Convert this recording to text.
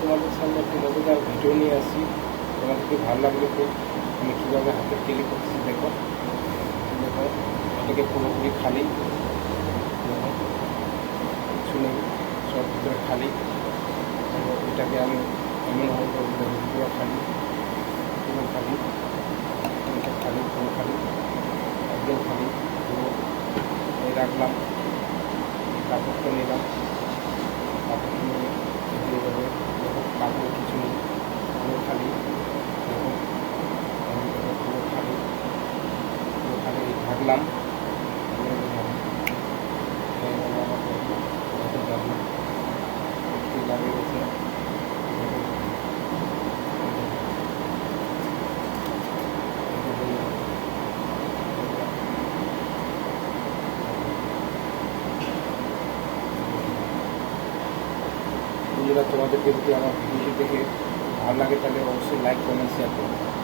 তোমাদের সামনে একটি মজাদার ভিডিও নিয়ে আসছি। তোমাদেরকে ভালো লাগলে খুব আমি কীভাবে হাতের ক্লিক করতেছি দেখো। দেখো এটাকে পুরোপুরি খালি, কিছু নেই, সব ভিতরে খালি। এটাকে আমি এমনভাবে করবো পুরো খালি, পুরো খালি, এটা খালি, পুরো খালি, একদম খালি। পুরো এই রাখলাম, কাপড়টা নিলাম, কাপড়টা নিয়ে দিয়ে দেবো। দেখো কাপড় কিছু নেই, পুরো খালি। দেখো পুরো খালি, পুরো খালি ঢাকলাম। লাগিয়ে গেছে। বন্ধুরা, তোমাদেরকে যদি আমার ভিডিওটি দেখে ভালো লাগে তাহলে অবশ্যই লাইক, কমেন্ট, শেয়ার করো।